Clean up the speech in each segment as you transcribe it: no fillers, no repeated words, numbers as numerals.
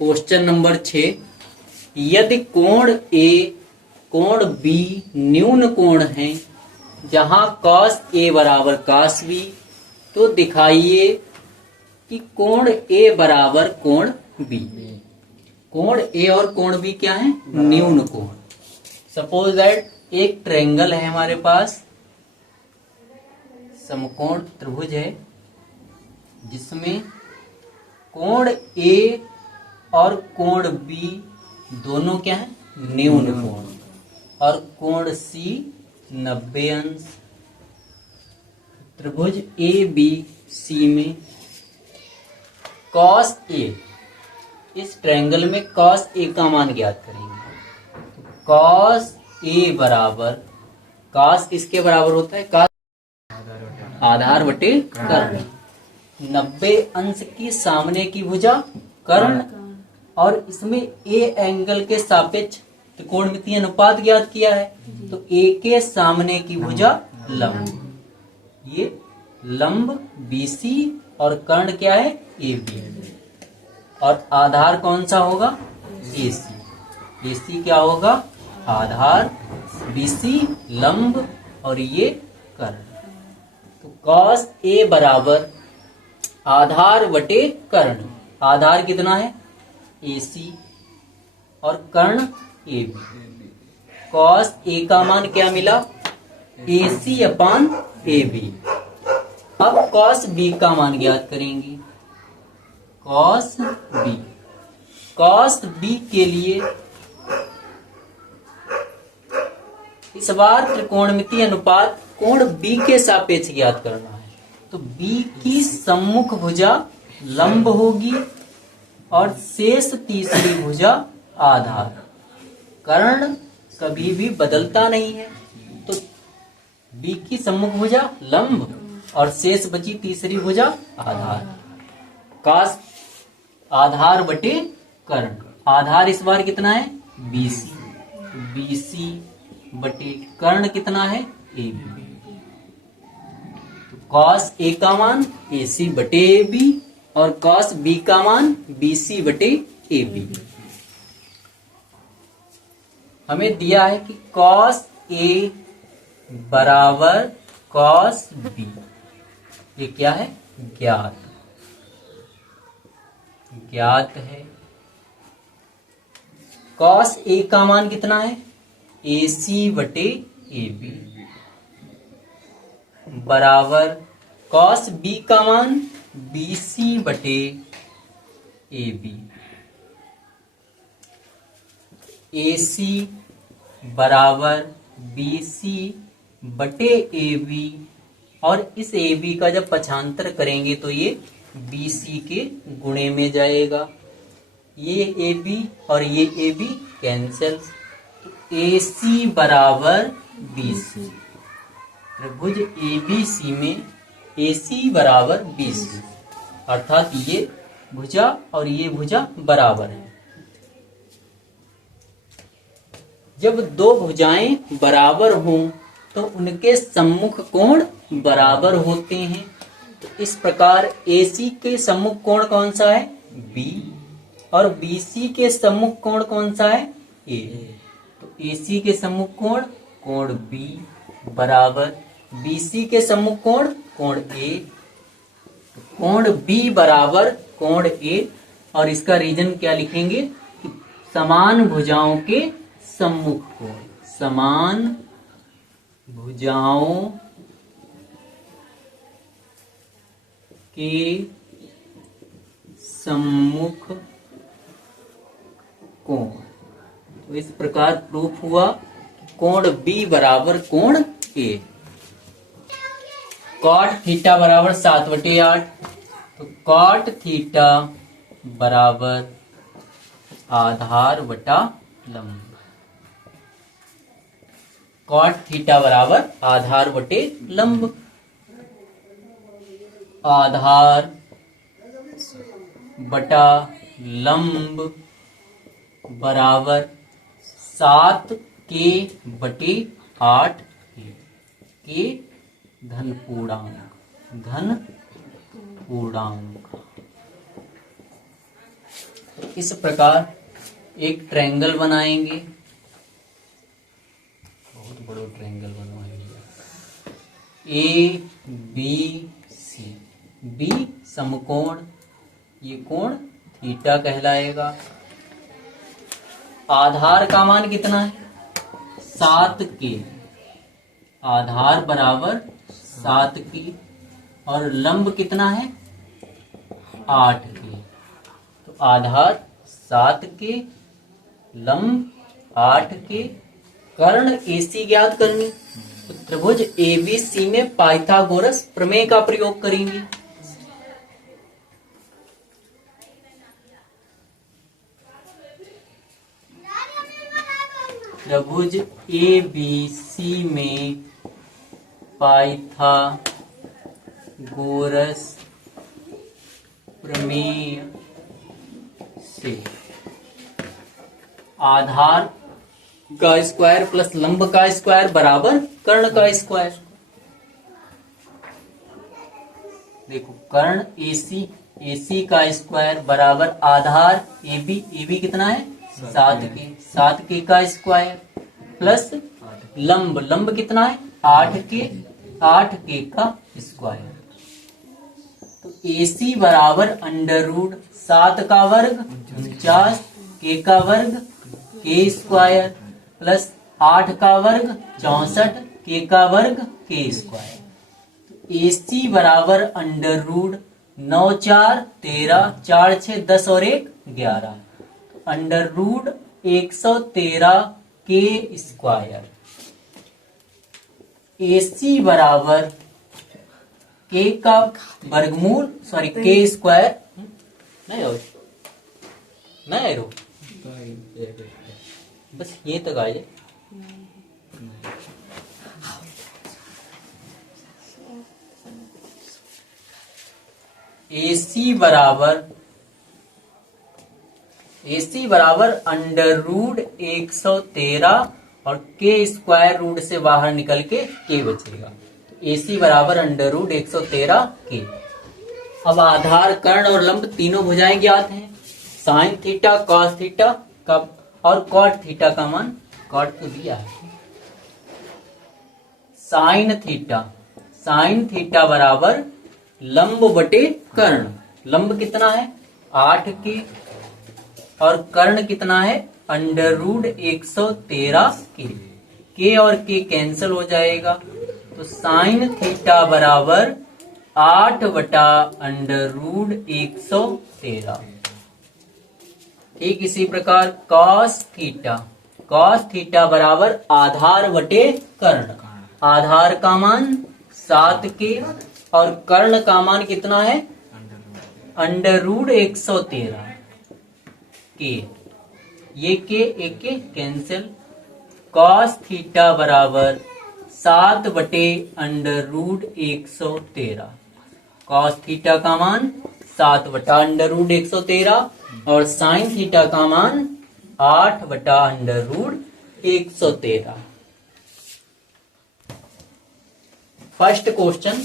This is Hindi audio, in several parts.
Question number 6। यदि कोण ए कोण बी न्यून कोण है जहां cos ए बराबर cos बी, तो दिखाइए कि कोण ए बराबर कोण बी। कोण ए और कोण बी क्या है? न्यून कोण। सपोज दैट एक ट्रायंगल है हमारे पास, समकोण त्रिभुज है, जिसमें कोण ए और कोण बी दोनों क्या है? न्यून कोण। और कोण सी 90 अंश। त्रिभुज ए बी सी में cos ए, इस ट्रायंगल में cos ए का मान ज्ञात करेंगे। cos ए बराबर, cos इसके बराबर होता है cos आधार बटे कर्ण। 90 अंश की सामने की भुजा कर्ण, और इसमें ए एंगल के सापेक्ष त्रिकोणमितीय अनुपात ज्ञात किया है, तो ए के सामने की भुजा लंब। ये लंब बीसी और कर्ण क्या है? A B. और आधार कौन सा होगा? एसी। एसी क्या होगा? आधार, बीसी लंब, और ये कर्ण। तो cos ए बराबर आधार बटे कर्ण। आधार कितना है? एसी और कर्ण ए बी। cos ए का मान क्या मिला? AC upon A B. अब cos बी का मान ज्ञात करेंगे। cos बी, cos बी के लिए इस बार त्रिकोणमितीय अनुपात कोण बी के सापेक्ष ज्ञात करना है। तो बी की सम्मुख भुजा लंब होगी और शेष तीसरी भुजा आधार। कर्ण कभी भी बदलता नहीं है, तो बी की सम्मुख भुजा लंब और शेष बची तीसरी भुजा आधार। cos आधार बटे कर्ण। आधार इस बार कितना है? बीसी। बीसी बटे कर्ण कितना है? A B. cos ए का मान एसी बटे ए बी और cos बी का मान बीसी बटे ए बी। हमें दिया है कि cos ए बराबर cos बी। ये क्या है? ज्ञात। ज्ञात है। cos ए का मान कितना है? एसी बटे ए बी बराबर cos बी का मान बीसी बटे ए बी। एसी बराबर बीसी बटे ए बी, और इस ए बी का जब पक्षांतर करेंगे तो ये बीसी के गुणे में जाएगा। ये ए बी और ये ए बी कैंसिल। एसी बराबर बीसी। त्रिभुज एबीसी में एसी बराबर बीसी, अर्थात ये भुजा और ये भुजा बराबर है। जब दो भुजाएं बराबर हों तो उनके सम्मुख कोण बराबर होते हैं। तो इस प्रकार एसी के सम्मुख कोण कौन सा है? बी। और बीसी के सम्मुख कोण कौन सा है? ए। तो एसी के सम्मुख कोण कोण बी बराबर बीसी के सम्मुख कोण कोण ए। कोण बी बराबर कोण ए, और इसका रीजन क्या लिखेंगे कि समान भुजाओं के सम्मुख कोण। समान भुजाओं के सम्मुख कोण। तो इस प्रकार प्रूफ हुआ कोण बी बराबर कोण ए। cot थीटा बराबर 7/8। तो cot थीटा बराबर आधार बटा लंब। cot थीटा बराबर आधार बटे लंब। आधार बटा लंब बराबर 7 के बटे 8 के धन पूर्णांक। तो इस प्रकार एक ट्रायंगल बनाएंगे, बहुत बड़ा ट्रायंगल बनवाएंगे। ए बी सी, बी समकोण, ये कोण थीटा कहलाएगा। आधार का मान कितना है? 7 के, आधार बराबर 7 के, और लंब कितना है? 8 के। तो आधार 7 के, लंब 8 के, कर्ण AC ज्ञात करनी। तो त्रिभुज ABC में पाइथागोरस प्रमेय का प्रयोग करेंगे। त्रिभुज ABC में पाइथागोरस प्रमेय से आधार का स्क्वायर प्लस लंब का स्क्वायर बराबर कर्ण का स्क्वायर। देखो, कर्ण AC का स्क्वायर बराबर आधार AB कितना है? 7 के का स्क्वायर प्लस लंब कितना है? 8 के का स्क्वायर। तो AC बराबर अंडर रूट 7 का वर्ग 49 के का वर्ग के स्क्वायर प्लस 8 का वर्ग 64 के का वर्ग के स्क्वायर। तो AC बराबर अंडर रूट 9 4 13 4 6 10 और 1 11, अंडर रूट 113 के स्क्वायर। AC बराबर के का वर्गमूल, सॉरी के स्क्वायर नहीं रो बस ये तक आ जाए। AC बराबर अंडर रूट 113 और के स्क्वायर रूट से बाहर निकल के बचेगा। AC बराबर अंडर रूट 113 के। अब आधार, कर्ण और लंब तीनों भुजाएं ज्ञात हैं। साइन थीटा, कॉस थीटा का और कॉट थीटा का मान, कॉट तो दिया है। साइन थीटा बराबर लंब बटे कर्ण। लंब कितना है? 8 के, और कर्ण कितना है? अंडर रूट 113 के और के कैंसिल हो जाएगा। तो साइन थीटा बराबर 8 बटा अंडर रूट 113। ठीक इसी प्रकार कॉस थीटा बराबर आधार बटे कर्ण। आधार का मान 7 के और कर्ण का मान कितना है? अंडर रूट 113 के। ये के एक के कैंसिल। कॉस थीटा बराबर 7 बटे अंडर रूट 113। कॉस थीटा का मान 7 बटा अंडर रूट 113 और साइन थीटा का मान 8 बटा under root 113। First question,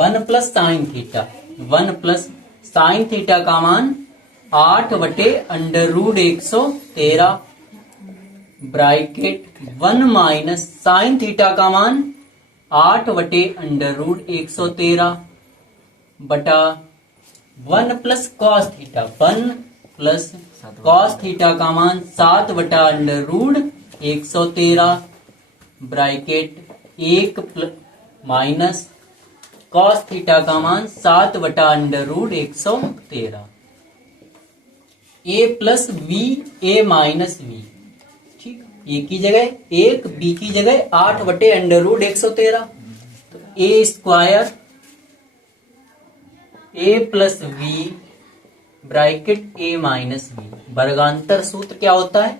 1 plus sine theta. 1 plus sine theta का मान 8 बटे under root 113 bracket 1 minus sine theta का मान 8 बटे अंडर रूट 113 बटा 1 plus cos theta. 1 plus cos theta का मान 7 बटा under root 113 bracket 1 minus cos theta का मान 7 बटा under root 113। A plus B, A minus B. ठीक, ए की जगह 1, बी की जगह 8 बटे अंडर रूट 113। तो A square A plus B bracket A minus B. वर्गांतर सूत्र क्या होता है?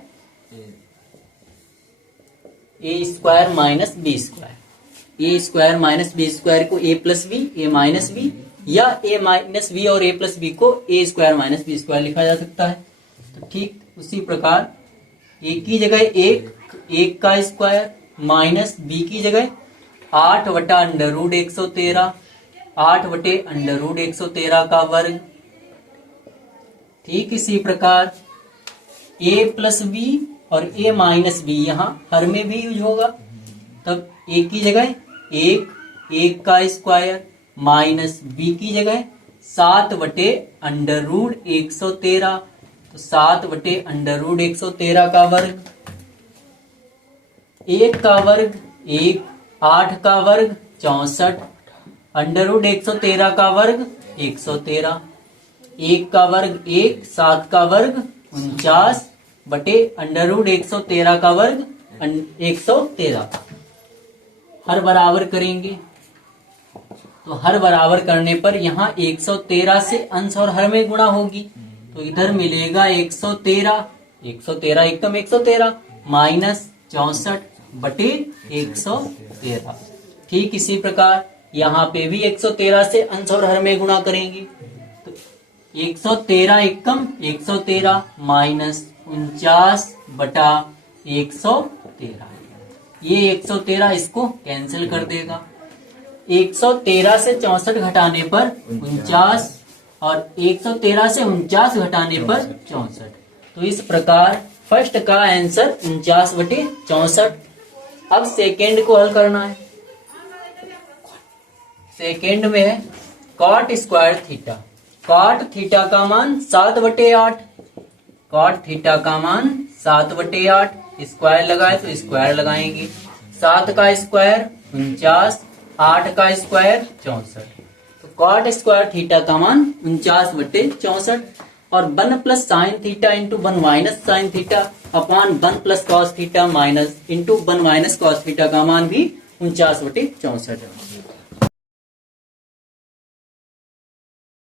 A square minus B square. A square minus B square को A plus B, A minus B, या ए माइनस बी और ए प्लस बी को A square minus B square लिखा जा सकता है। तो ठीक उसी प्रकार ए की जगह 1 का स्क्वायर माइनस बी की जगह 8 बटा अंडर रूट 113, 8 बटे अंडर रूट 113 का वर्ग ठीक इसी प्रकार a प्लस बी और a माइनस बी यहाँ हर में भी यूज होगा, तब a की जगह एक का स्क्वायर माइनस b की जगह 7/√113, तो 7/√113 का वर्ग, 1 का वर्ग 1, 8 का वर्ग 64, √113 का वर्ग 113, 1 का वर्ग 1, 7 का वर्ग 49 बटे √113 का वर्ग 113। हर बराबर करेंगे, तो हर बराबर करने पर यहाँ 113 से अंश और हर में गुणा होगी, तो इधर मिलेगा 113, 113 एकदम 113 माइनस 64 बटे 113। ठीक इसी प्रकार यहाँ पे भी 113 से अंश और हर में गुणा करेंगे, तो 113 एकम 113 माइनस 49 बटा 113, ये 113 इसको कैंसिल कर देगा। 113 से 64 घटाने पर 49 और 113 से 49 घटाने पर 64, तो इस प्रकार फर्स्ट का आंसर 49/64। अब सेकेंड को हल करना है। सेकेंड में है cot square theta. Cot theta का मान 7/8, कॉट थीटा का मान 7/8, स्क्वायर लगाए तो स्क्वायर लगाएंगे, 7 का स्क्वायर 49, 8 का स्क्वायर 64, तो कॉट स्क्वायर थीटा का मान 49/64 और 1 plus sine theta into 1 minus sine theta upon 1 plus cos theta minus into 1 minus cos theta का मान भी 49/64 है।